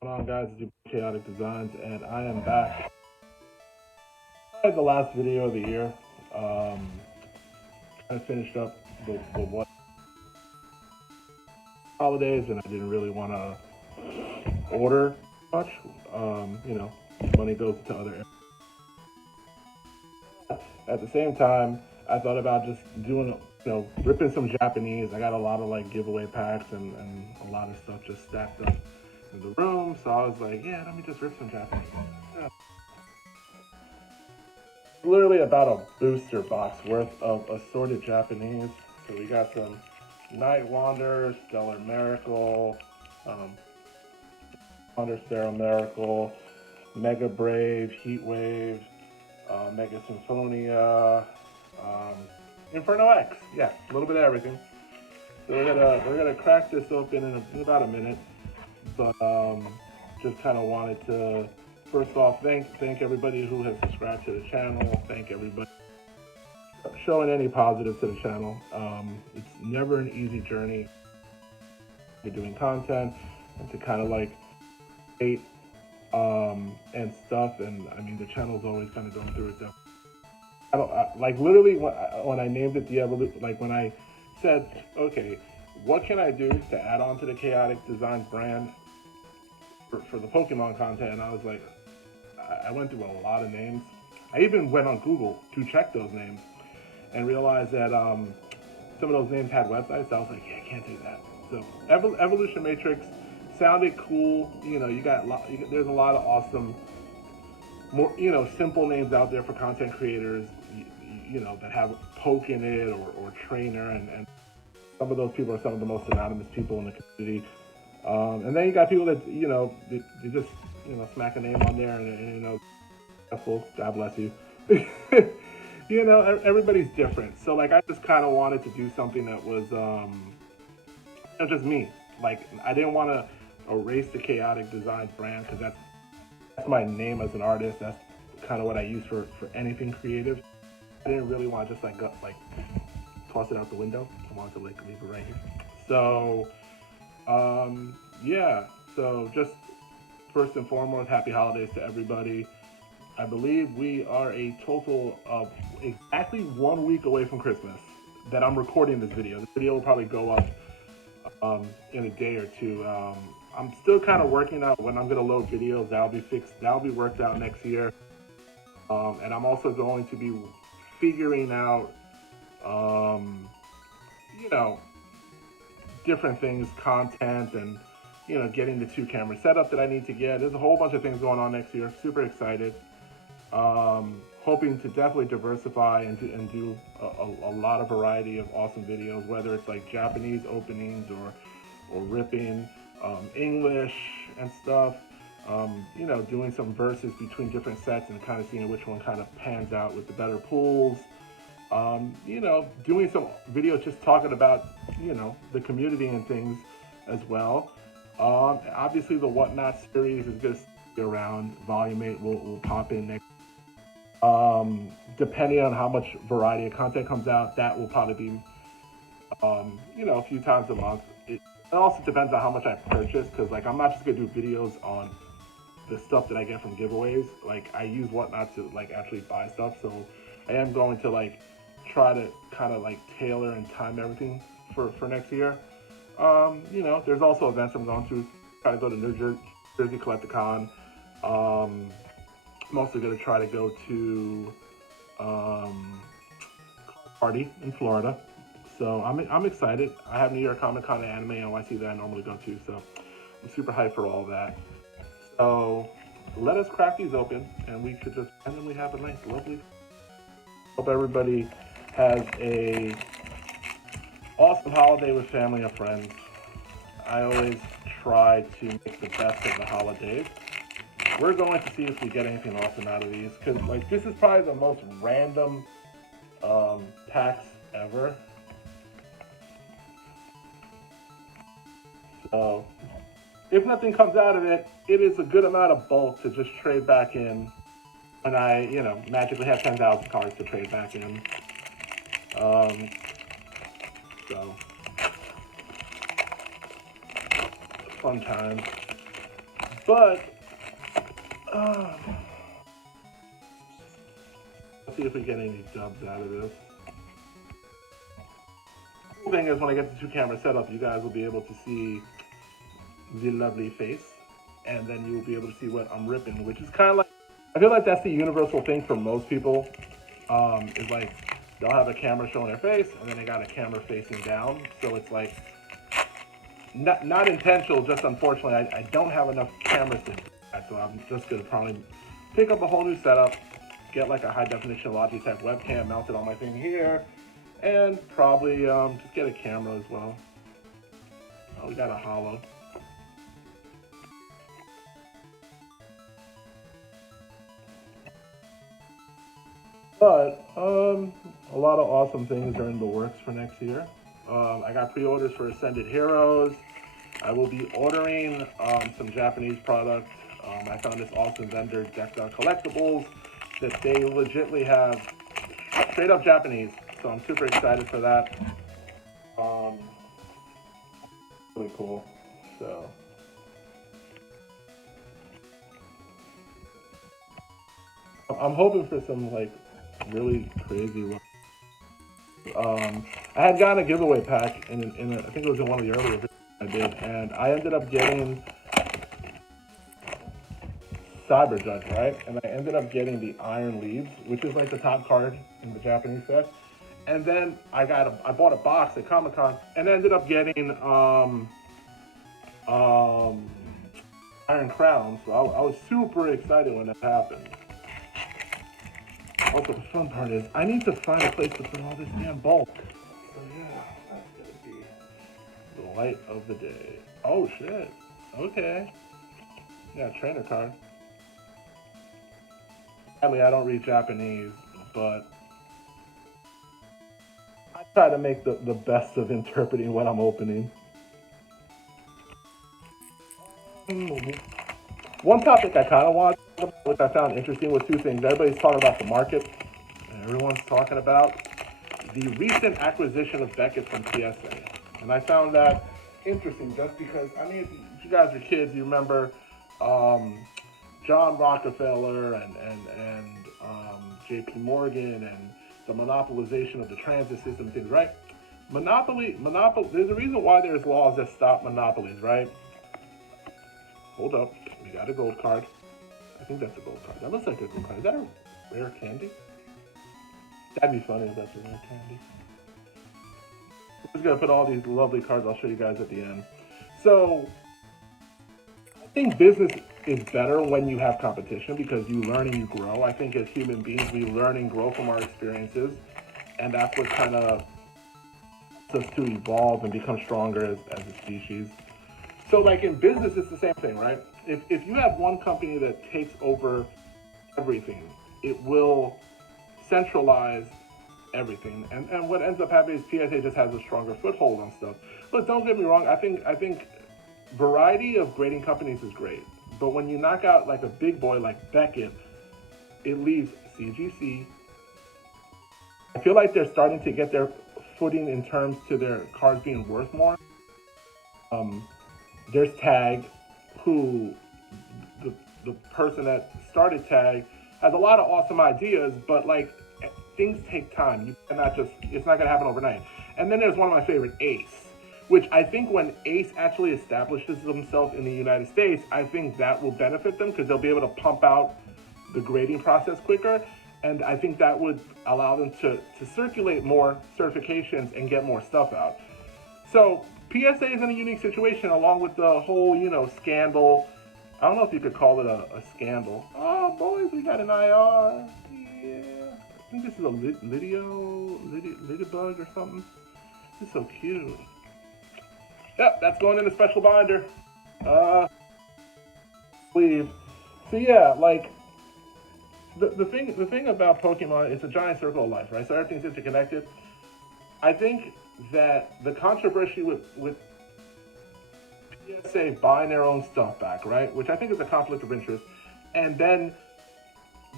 What's going on, guys? It's Chaotic Designs, and I am back. I had the last video of the year. Um, I finished up the what holidays, and I didn't really want to order much. You know, money goes to other areas. At the same time, I thought about just doing, ripping some Japanese. I got a lot of like giveaway packs and a lot of stuff just stacked up in the room. So I was like, yeah, let me just rip some Japanese. Yeah. Literally about a booster box worth of assorted Japanese. So we got some Night Wander, Stellar Miracle, um, Wander Sparrow Miracle, Mega Brave, Heat Wave, Mega Symphonia, um, Inferno X. Yeah, a little bit of everything. So we're gonna crack this open in about a minute, but just kind of wanted to first off thank everybody who has subscribed to the channel. Thank everybody showing any positive to the channel. It's never an easy journey to doing content and to kind of like hate and stuff. And I mean, the channel's always kind of going through its. Like literally when I named it the evolution, like when I said, okay, what can I do to add on to the Chaotic Designs brand for the Pokemon content? And I was like, I went through a lot of names. I even went on Google to check those names and realized that some of those names had websites. So I was like, yeah, I can't do that. So Evolution Matrix sounded cool. You know, there's a lot of awesome, more simple names out there for content creators. That have poke in it or trainer, and some of those people are some of the most anonymous people in the community. And then you got people that they just smack a name on there and successful. God bless you. Everybody's different. So like I just kind of wanted to do something that was just me. Like I didn't want to erase the Chaotic Design brand because that's my name as an artist. That's kind of what I use for anything creative. I didn't really want to just like toss it out the window. I wanted to like leave it right here. So yeah. So just first and foremost, happy holidays to everybody. I believe we are a total of exactly 1 week away from Christmas that I'm recording this video. This video will probably go up in a day or two. I'm still kind of working out when I'm going to load videos. That'll be fixed. That'll be worked out next year. And I'm also going to be figuring out, you know, different things, content, and getting the 2 camera setup that I need to get. There's a whole bunch of things going on next year. Super excited. Hoping to definitely diversify and do a lot of variety of awesome videos, whether it's like Japanese openings or ripping English and stuff. Doing some verses between different sets and kind of seeing which one kind of pans out with the better pulls. Doing some videos just talking about, the community and things as well. Obviously, the Whatnot series is going to stay around. Volume 8 will pop in next. Depending on how much variety of content comes out, that will probably be, a few times a month. It also depends on how much I purchase, because like I'm not just gonna do videos on the stuff that I get from giveaways. Like I use Whatnot to like actually buy stuff, so I am going to like try to kind of like tailor and time everything for next year. There's also events I'm going to try to go to New Jersey Collecticon. I'm also going to try to go to party in Florida. So I'm excited. I have New York Comic Con and Anime NYC that I normally go to, so I'm super hyped for all of that. So let us crack these open, and we could just randomly have a nice, lovely. Hope everybody has a awesome holiday with family and friends. I always try to make the best of the holidays. We're going to see if we get anything awesome out of these, because like this is probably the most random packs ever. So if nothing comes out of it, it is a good amount of bulk to just trade back in. And I, magically have 10,000 cards to trade back in. Um, so fun times. But let's see if we get any dubs out of this. The cool thing is when I get the 2-camera setup, you guys will be able to see the lovely face, and then you will be able to see what I'm ripping, which is kind of like, I feel like that's the universal thing for most people, is like, they'll have a camera showing their face, and then they got a camera facing down, so it's like, not intentional, just unfortunately, I don't have enough cameras to do that, so I'm just gonna probably pick up a whole new setup, get like a high definition Logitech webcam mounted on my thing here, and probably just get a camera as well. Oh, we got a holo. But a lot of awesome things are in the works for next year. I got pre-orders for Ascended Heroes. I will be ordering some Japanese product. I found this awesome vendor, Decked Out Collectibles, that they legitimately have straight up Japanese. So I'm super excited for that. Really cool. So. I'm hoping for some like really crazy one. I had gotten a giveaway pack I think it was in one of the earlier videos I did, and I ended up getting Cyber Judge, right? And I ended up getting the Iron Leaves, which is like the top card in the Japanese set. And then I bought a box at Comic-Con and ended up getting Iron Crown. So I was super excited when that happened. Also, the fun part is I need to find a place to put all this damn bulk. So yeah, that's gonna be the light of the day. Oh shit. Okay. Yeah, trainer card. Sadly, I don't read Japanese, but I try to make the best of interpreting what I'm opening. One topic I kind of want, which I found interesting, was two things. Everybody's talking about the market, and everyone's talking about the recent acquisition of Beckett from PSA. And I found that interesting just because, I mean, if you guys are kids, you remember John Rockefeller and JP Morgan and the monopolization of the transit system and things, right? Monopoly, there's a reason why there's laws that stop monopolies, right? Hold up, we got a gold card. I think that's a gold card. That looks like a gold card. Is that a rare candy? That'd be funny if that's a rare candy. I'm just gonna put all these lovely cards I'll show you guys at the end. So, I think business is better when you have competition because you learn and you grow. I think as human beings, we learn and grow from our experiences, and that's what kind of helps us to evolve and become stronger as a species. So like in business, it's the same thing, right? If you have one company that takes over everything, it will centralize everything. And what ends up happening is PSA just has a stronger foothold on stuff. But don't get me wrong, I think variety of grading companies is great. But when you knock out like a big boy like Beckett, it leaves CGC. I feel like they're starting to get their footing in terms to their cards being worth more. There's Tag, who the person that started Tag has a lot of awesome ideas, but like things take time. You cannot it's not gonna happen overnight. And then there's one of my favorite, Ace, which I think when Ace actually establishes themselves in the United States, I think that will benefit them because they'll be able to pump out the grading process quicker. And I think that would allow them to circulate more certifications and get more stuff out. So PSA is in a unique situation along with the whole, scandal. I don't know if you could call it a scandal. Oh, boys, we got an IR. Yeah. I think this is a Ladybug or something. This is so cute. Yep, that's going in a special binder. Sleeve. So yeah, like the thing about Pokemon, it's a giant circle of life, right? So everything's interconnected. I think that the controversy with PSA buying their own stuff back, right? Which I think is a conflict of interest. And then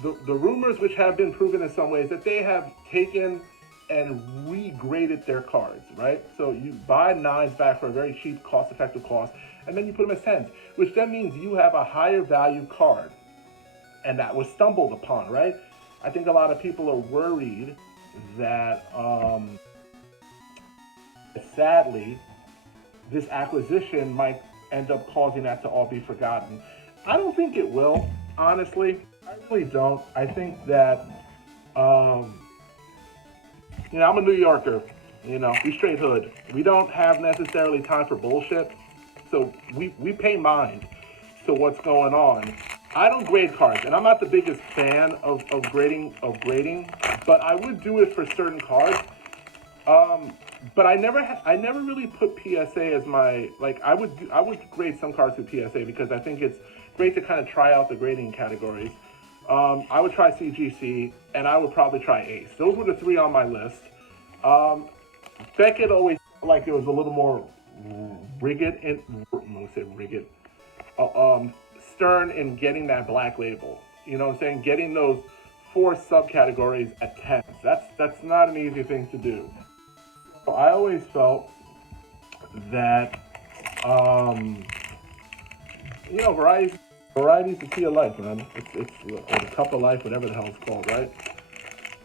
the rumors, which have been proven in some ways, that they have taken and regraded their cards, right? So you buy 9s back for a very cheap, cost-effective cost, and then you put them as 10s, which then means you have a higher value card. And that was stumbled upon, right? I think a lot of people are worried that, sadly, this acquisition might end up causing that to all be forgotten. I don't think it will, honestly. I really don't. I think that, I'm a New Yorker. We straight hood. We don't have necessarily time for bullshit. So we pay mind to what's going on. I don't grade cards, and I'm not the biggest fan of grading, but I would do it for certain cards. But I never really put PSA as my, like, I would grade some cards with PSA because I think it's great to kind of try out the grading categories. I would try CGC, and I would probably try Ace. Those were the 3 on my list. Beckett always felt like it was a little more stern in getting that black label. You know what I'm saying? Getting those 4 subcategories at 10s. That's not an easy thing to do. So I always felt that, variety's the key of life, man. It's the cup of life, whatever the hell it's called, right?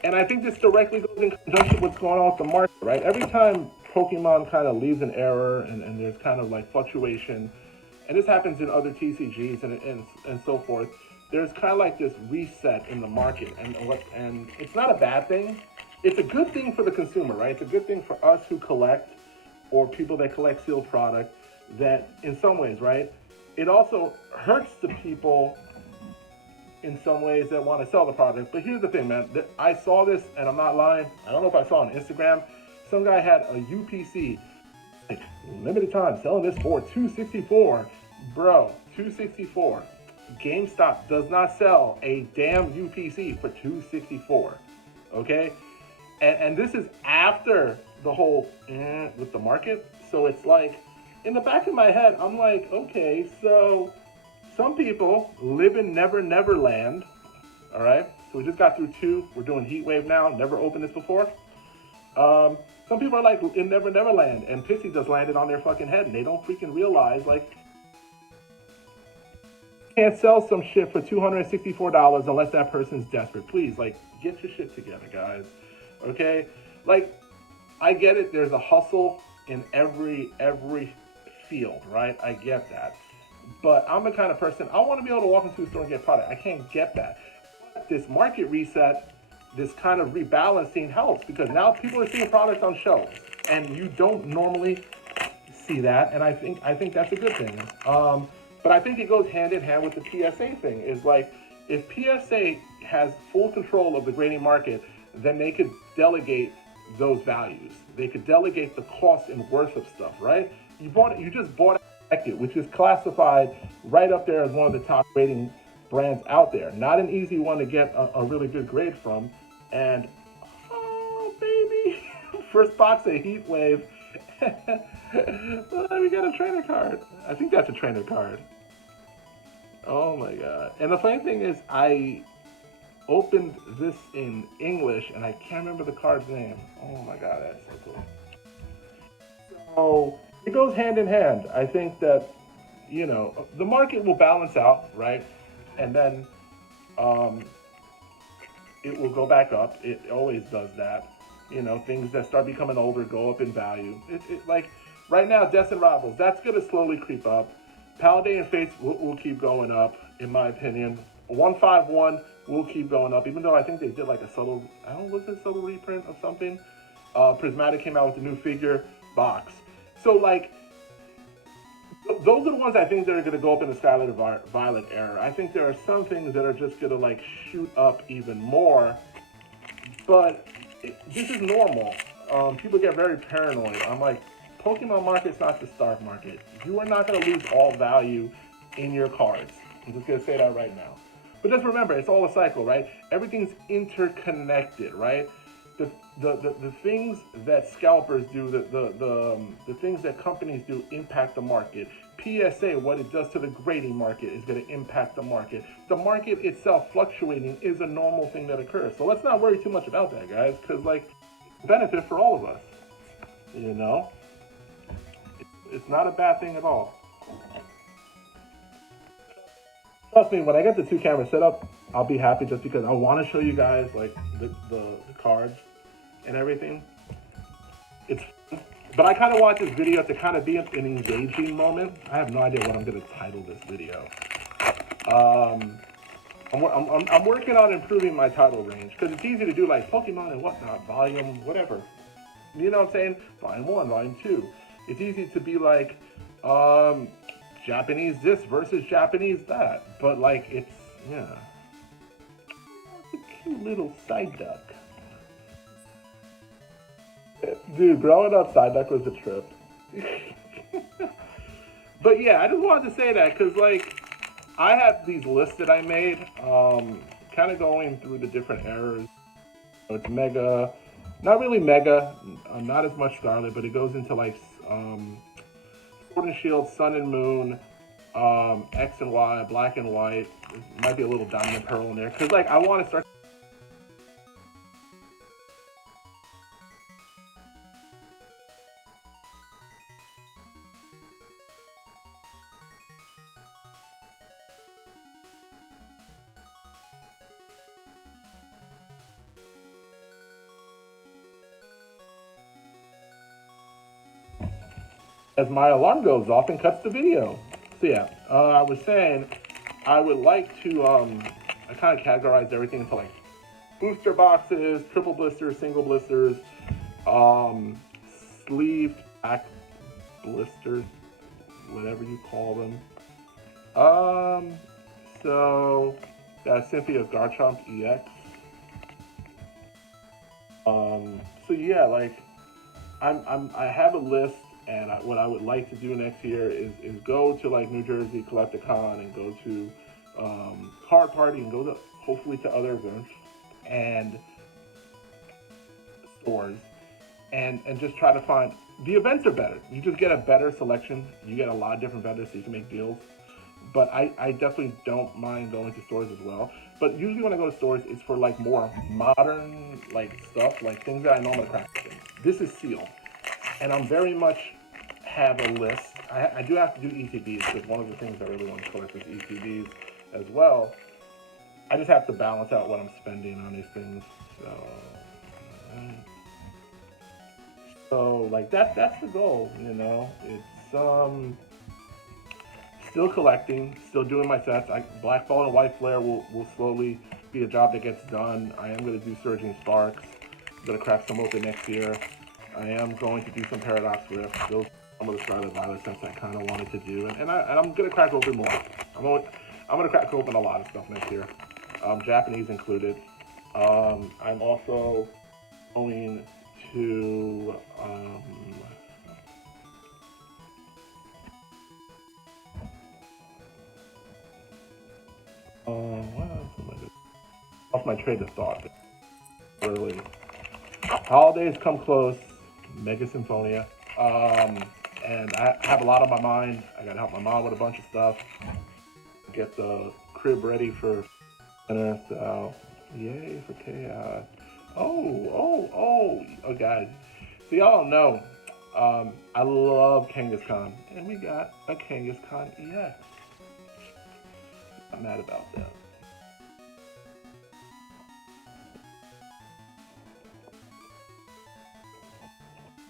And I think this directly goes in conjunction with what's going on with the market, right? Every time Pokemon kind of leaves an error and there's kind of like fluctuation, and this happens in other TCGs and so forth, there's kind of like this reset in the market, and it's not a bad thing. It's a good thing for the consumer, right? It's a good thing for us who collect, or people that collect sealed product, that in some ways, right? It also hurts the people in some ways that want to sell the product. But here's the thing, man. I saw this, and I'm not lying. I don't know if I saw on Instagram. Some guy had a UPC, like, limited time, selling this for $264. Bro, $264. GameStop does not sell a damn UPC for $264. Okay? And this is after the whole with the market. So it's like, in the back of my head, I'm like, okay, so some people live in Never Never Land, all right? So we just got through 2. We're doing Heat Wave now. Never opened this before. Some people are like in Never Never Land, and Pissy just landed on their fucking head, and they don't freaking realize, like, can't sell some shit for $264 unless that person's desperate. Please, like, get your shit together, guys. Okay? Like, I get it. There's a hustle in every field, right? I get that. But I'm the kind of person, I want to be able to walk into a store and get product. I can't get that. This market reset, this kind of rebalancing helps, because now people are seeing products on shelves, and you don't normally see that, and I think that's a good thing. But I think it goes hand in hand with the PSA thing. Is like, if PSA has full control of the grading market, then they could delegate those values. They could delegate the cost and worth of stuff, right? You just bought it, which is classified right up there as one of the top grading brands out there. Not an easy one to get a really good grade from. And, oh, baby, first box of Heat Wave. We got a trainer card. I think that's a trainer card. Oh my God. And the funny thing is, I opened this in English and I can't remember the card's name. Oh my God, that's so cool. So it goes hand in hand. I think that, the market will balance out, right? And then it will go back up. It always does that. Things that start becoming older go up in value. Like right now, Deaths and Rivals, that's going to slowly creep up. Paladin and Fates will keep going up, in my opinion. 151 will keep going up, even though I think they did like a subtle, was it a subtle reprint of something? Prismatic came out with a new figure box. So like, those are the ones I think that are going to go up in the Scarlet Violet era. I think there are some things that are just going to like shoot up even more, but this is normal. People get very paranoid. I'm like, Pokemon market's not the stock market. You are not going to lose all value in your cards. I'm just going to say that right now. But just remember, it's all a cycle, right? Everything's interconnected, right? The things that scalpers do, the things that companies do impact the market. PSA, what it does to the grading market, is going to impact the market. The market itself fluctuating is a normal thing that occurs. So let's not worry too much about that, guys, because like, benefit for all of us. You know, it's not a bad thing at all. Trust me, when I get the 2 camera setup, I'll be happy just because I want to show you guys like the cards and everything. It's, but I kind of want this video to kind of be an engaging moment. I have no idea what I'm going to title this video. I'm working on improving my title range because it's easy to do like Pokemon and whatnot, volume, whatever. You know what I'm saying? Volume 1, volume 2. It's easy to be like, Japanese this versus Japanese that. But like, it's, yeah. It's a cute little Psyduck. Dude, growing up, Psyduck was a trip. But yeah, I just wanted to say that because like, I have these lists that I made, kind of going through the different eras. So it's Mega, not really Mega, not as much Scarlet, but it goes into like Sword and Shield, Sun and Moon, X and Y, Black and White. There might be a little Diamond and Pearl in there because like I want to start. As my alarm goes off and cuts the video. So yeah, I was saying I would like to, I kind of categorize everything into like booster boxes, triple blisters, single blisters, sleeved back blisters, whatever you call them. So got Cynthia Garchomp EX. So yeah, like I have a list. And what I would like to do next year is go to like New Jersey Collecticon and go to Card Party and go to hopefully to other events and stores and just try to find the events are better. You just get a better selection. You get a lot of different vendors so you can make deals. But I definitely don't mind going to stores as well. But usually when I go to stores, it's for like more modern like stuff, like things that I know I'm gonna crack. This is sealed. And I'm very much have a list. I do have to do ETBs because one of the things I really want to collect is ETBs as well. I just have to balance out what I'm spending on these things. So like that's the goal, you know. It's still collecting, still doing my sets. Black Ball and White Flare will slowly be a job that gets done. I am going to do Surging Sparks. I'm going to crack some open next year. I am going to do some Paradox Rift. Those are some of the Scarlet Violet sets I kind of wanted to do, and I'm going to crack open more. I'm going to crack open a lot of stuff next year, Japanese included. I'm also going to what else am I doing? Off my train of thought. Really, holidays come close. Mega Symphonia. And I have a lot on my mind. I gotta help my mom with a bunch of stuff. Get the crib ready for dinner. So, yay for chaos. Oh, guys. So y'all don't know, I love Kangaskhan. And we got a Kangaskhan EX. I'm mad about that.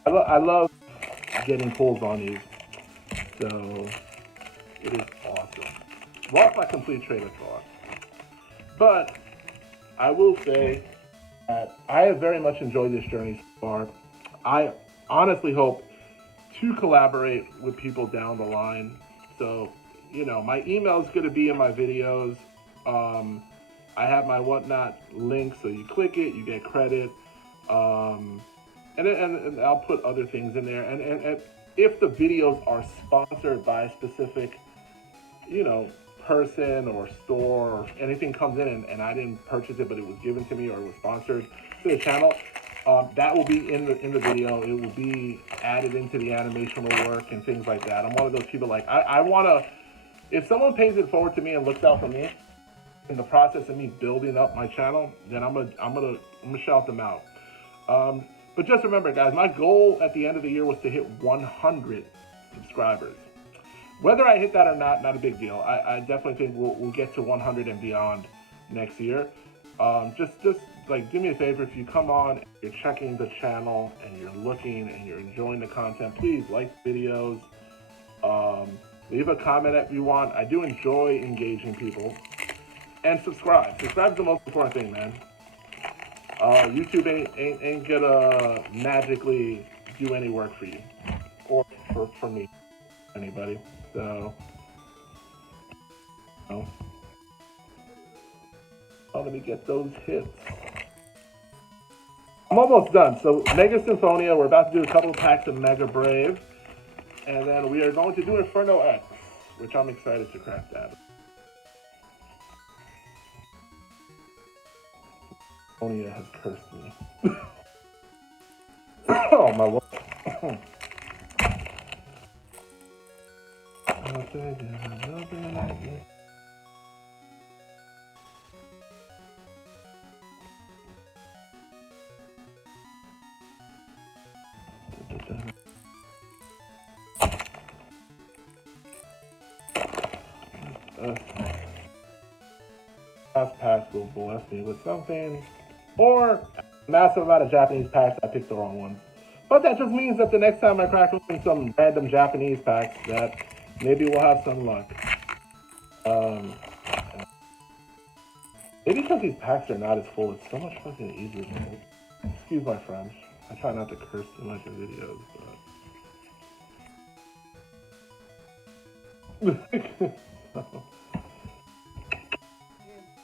I love getting pulls on these, so it is awesome. Lost my complete train of thought, but I will say that I have very much enjoyed this journey so far. I honestly hope to collaborate with people down the line. So, you know, my email is going to be in my videos. I have my whatnot link, so you click it, you get credit. And I'll put other things in there. And if the videos are sponsored by a specific, you know, person or store or anything comes in and I didn't purchase it, but it was given to me or it was sponsored to the channel, that will be in the video. It will be added into the animational work and things like that. I'm one of those people like I want to. If someone pays it forward to me and looks out for me in the process of me building up my channel, then I'm gonna shout them out. But just remember, guys, my goal at the end of the year was to hit 100 subscribers. Whether I hit that or not a big deal. I definitely think we'll get to 100 and beyond next year. Just like do me a favor, if you come on, you're checking the channel and you're looking and you're enjoying the content, please like videos. Leave a comment if you want. I do enjoy engaging people. And subscribe. Subscribe is the most important thing, man. YouTube ain't gonna magically do any work for you. Or for me. Anybody. So, oh, let me get those hits. I'm almost done. So, Mega Symphonia, we're about to do a couple of packs of Mega Brave. And then we are going to do Inferno X, which I'm excited to crack that. Symphonia has cursed me. Oh, my lord. Last pack will bless me with something, or a massive amount of Japanese packs. I picked the wrong ones. But that just means that the next time I crack open some random Japanese packs, that maybe we'll have some luck. Maybe because these packs are not as full, it's so much fucking easier to make. Excuse my French. I try not to curse too much in videos, but...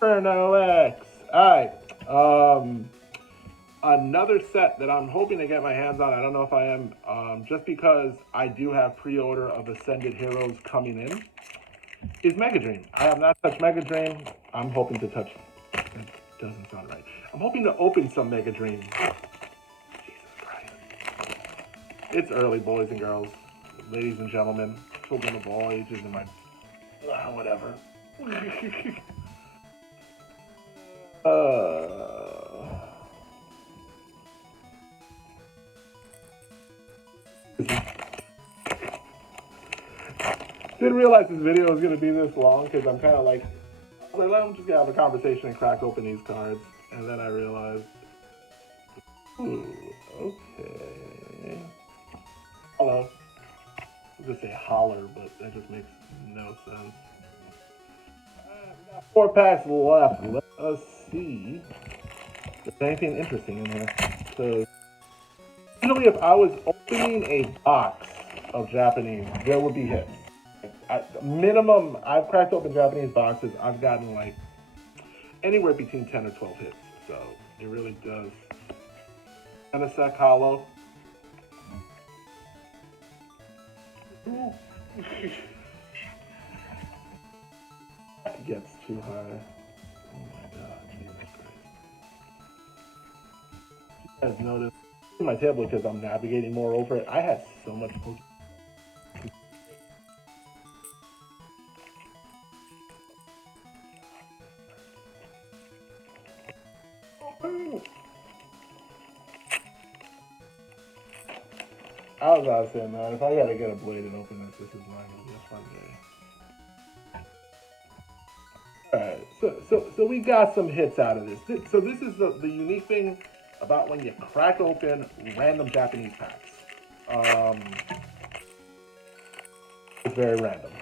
Inferno X. Alright. Another set that I'm hoping to get my hands on, I don't know if I am, just because I do have pre-order of Ascended Heroes coming in, is Mega Dream. I have not touched Mega Dream. I'm hoping to touch... That doesn't sound right. I'm hoping to open some Mega Dream. Jesus Christ. It's early, boys and girls. Ladies and gentlemen. Children of all ages and my... whatever. Didn't realize this video was going to be this long because I'm kind of like, I was like, I'm just going to have a conversation and crack open these cards. And then I realized, ooh, okay. Hello. I was going to say holler, but that just makes no sense. We got 4 packs left. Let us see if there's anything interesting in here. So, usually if I was opening a box of Japanese, there would be hits. Minimum, I've cracked open Japanese boxes, I've gotten like anywhere between 10 or 12 hits. So it really does. And a sec hollow. That gets too high. Oh my god, Jesus Christ. You guys notice my table because I'm navigating more over it. I had so much Pokemon. I was about to say, man, if I gotta get a blade and open this, this is not gonna be a fun day. Alright, so we got some hits out of this. So this is the unique thing about when you crack open random Japanese packs. It's very random.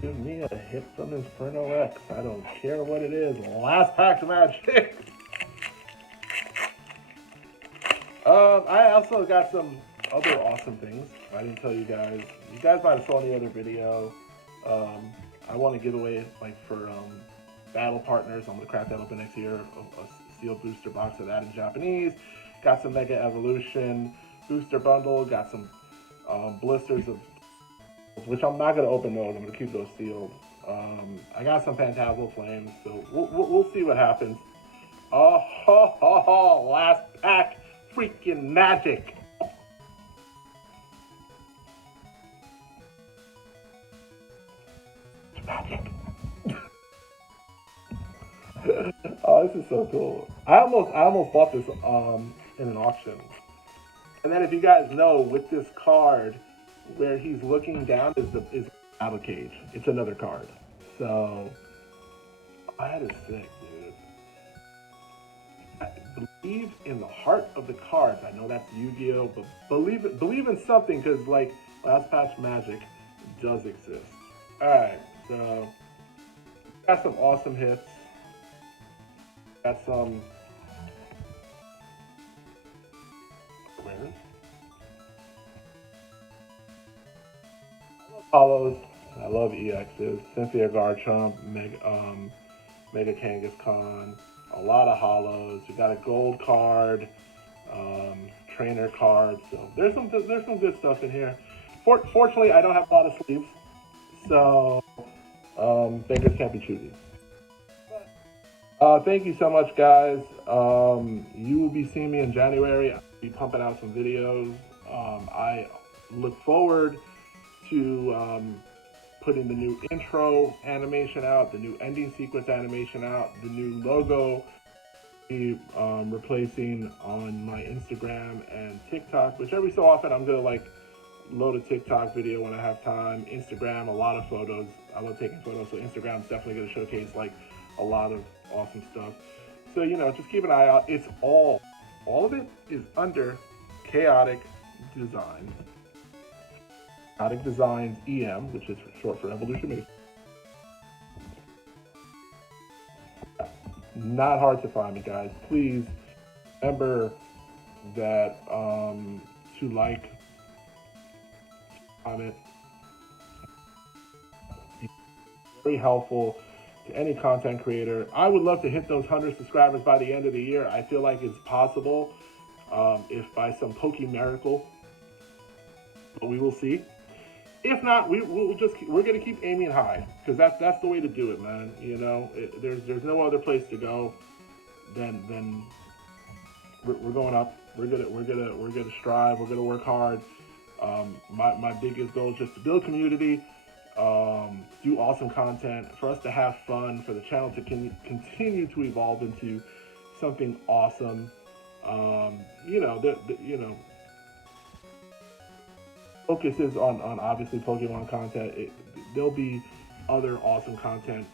Give me a hit from Inferno X. I don't care what it is. Last pack magic. I also got some other awesome things. I didn't tell you guys. You guys might have saw the other video. I want to give away, like, for battle partners. I'm going to crack that open next year. A sealed booster box of that in Japanese. Got some Mega Evolution booster bundle. Got some blisters of, which I'm not going to open those. I'm going to keep those sealed. I got some Phantasmal Flames. So we'll see what happens. Oh, last pack. Freaking magic. Magic. Oh, this is so cool. I almost bought this in an auction. And then if you guys know, with this card, where he's looking down is battle cage. It's another card. So that is sick, dude. I believe in the heart of the cards. I know that's Yu-Gi-Oh, but believe in something, because like last patch magic does exist. All right, so got some awesome hits. Got some rares. Hollows. I love EXs. Cynthia Garchomp, Mega Kangaskhan, a lot of hollows. We got a gold card, trainer card. So there's some good stuff in here. Fortunately, I don't have a lot of sleeves, so beggars can't be choosy. Thank you so much, guys. You will be seeing me in January. I'll be pumping out some videos. I look forward to putting the new intro animation out, the new ending sequence animation out, the new logo be replacing on my Instagram and TikTok, which every so often I'm gonna like load a TikTok video when I have time. Instagram, a lot of photos. I love taking photos, so Instagram's definitely gonna showcase like a lot of awesome stuff. So just keep an eye out. It's all of it is under Chaotic Designs. Chaotic Designs EM, which is short for Evolution Mix. Not hard to find me, guys. Please remember that to like, comment, very helpful to any content creator. I would love to hit those 100 subscribers by the end of the year. I feel like it's possible, if by some Poké miracle, but we will see. If not, we're gonna keep aiming high, because that's the way to do it, man. There's no other place to go than we're going up. We're gonna strive. We're gonna work hard. My biggest goal is just to build community, do awesome content, for us to have fun, for the channel to continue to evolve into something awesome. Focus is on obviously Pokemon content. There'll be other awesome content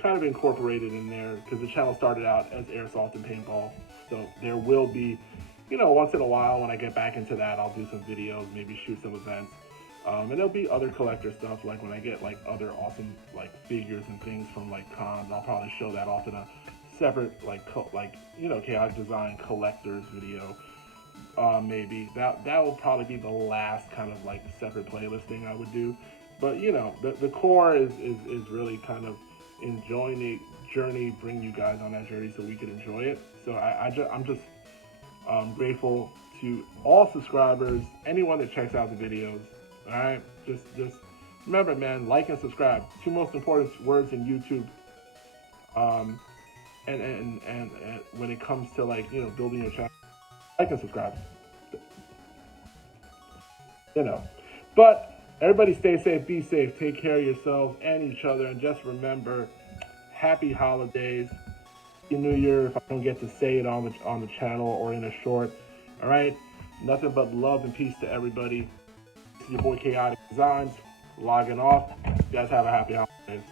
kind of incorporated in there, because the channel started out as airsoft and paintball. So there will be, once in a while when I get back into that, I'll do some videos, maybe shoot some events. And there'll be other collector stuff, like when I get like other awesome like figures and things from like cons, I'll probably show that off in a separate Chaotic Design collectors video. Maybe that will probably be the last kind of like separate playlist thing I would do. But the core is really kind of enjoying the journey, bring you guys on that journey so we can enjoy it. So I'm just grateful to all subscribers, anyone that checks out the videos. All right, just remember, man, like and subscribe. Two most important words in YouTube. And when it comes to like building your channel, like and subscribe. But everybody stay safe, be safe, take care of yourselves and each other, and just remember, happy holidays, Happy New Year. If I don't get to say it on the channel or in a short, all right. Nothing but love and peace to everybody. This is your boy Chaotic Designs logging off. You guys have a happy holidays.